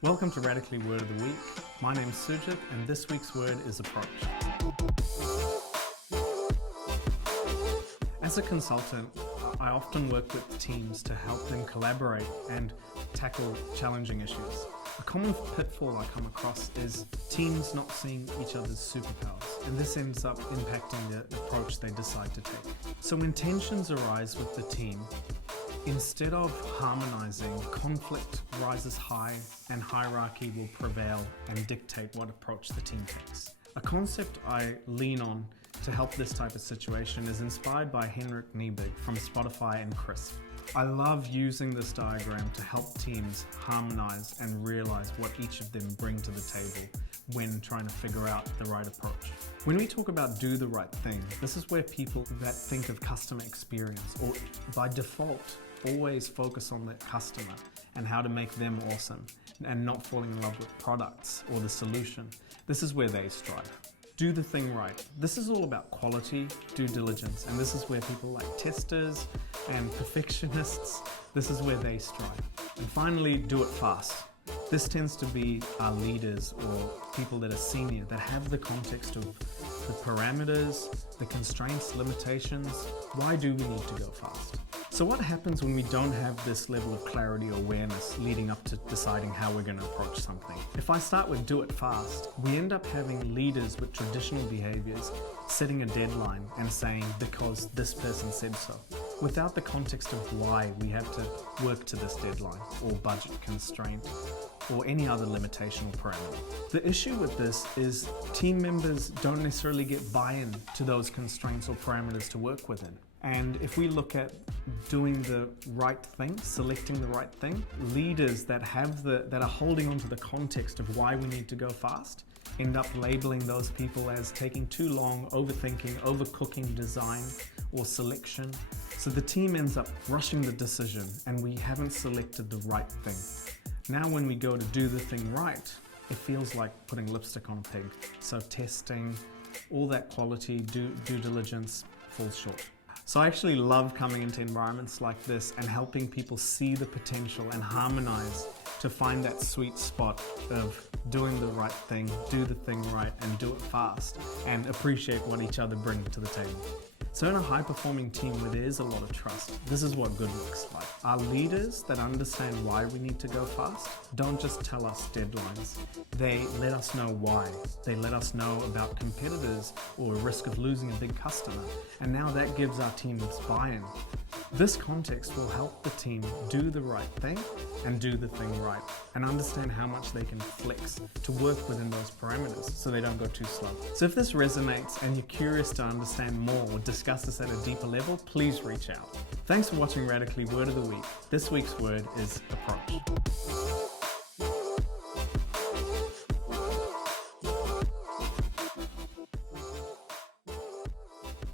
Welcome to Radically Word of the Week. My name's Sujith and this week's word is approach. As a consultant, I often work with teams to help them collaborate and tackle challenging issues. A common pitfall I come across is teams not seeing each other's superpowers, and this ends up impacting the approach they decide to take. So when tensions arise with the team, instead of harmonizing, conflict rises high and hierarchy will prevail and dictate what approach the team takes. A concept I lean on to help this type of situation is inspired by Henrik Niebig from Spotify and Crisp. I love using this diagram to help teams harmonize and realize what each of them bring to the table when trying to figure out the right approach. When we talk about do the right thing, this is where people that think of customer experience or by default always focus on the customer and how to make them awesome and not falling in love with products or the solution. This is where they strive. Do the thing right. This is all about quality, due diligence, and this is where people like testers and perfectionists, this is where they strive. And finally, do it fast. This tends to be our leaders or people that are senior that have the context of the parameters, the constraints, limitations. Why do we need to go fast? So what happens when we don't have this level of clarity or awareness leading up to deciding how we're going to approach something? If I start with do it fast, we end up having leaders with traditional behaviors setting a deadline and saying because this person said so, without the context of why we have to work to this deadline or budget constraint or any other limitation or parameter. The issue with this is team members don't necessarily get buy-in to those constraints or parameters to work within. And if we look at doing the right thing, selecting the right thing, leaders that are holding on to the context of why we need to go fast end up labeling those people as taking too long, overthinking, overcooking design or selection. So the team ends up rushing the decision and we haven't selected the right thing. Now when we go to do the thing right, it feels like putting lipstick on a pig. So testing, all that quality, due diligence falls short. So I actually love coming into environments like this and helping people see the potential and harmonize to find that sweet spot of doing the right thing, do the thing right, and do it fast, and appreciate what each other bring to the table. So in a high-performing team where there is a lot of trust, this is what good looks like. Our leaders that understand why we need to go fast don't just tell us deadlines. They let us know why. They let us know about competitors or a risk of losing a big customer. And now that gives our teams buy-in. This context will help the team do the right thing and do the thing right and understand how much they can flex to work within those parameters so they don't go too slow. So if this resonates and you're curious to understand more or discuss this at a deeper level, please reach out. Thanks for watching Radically Word of the Week. This week's word is approach.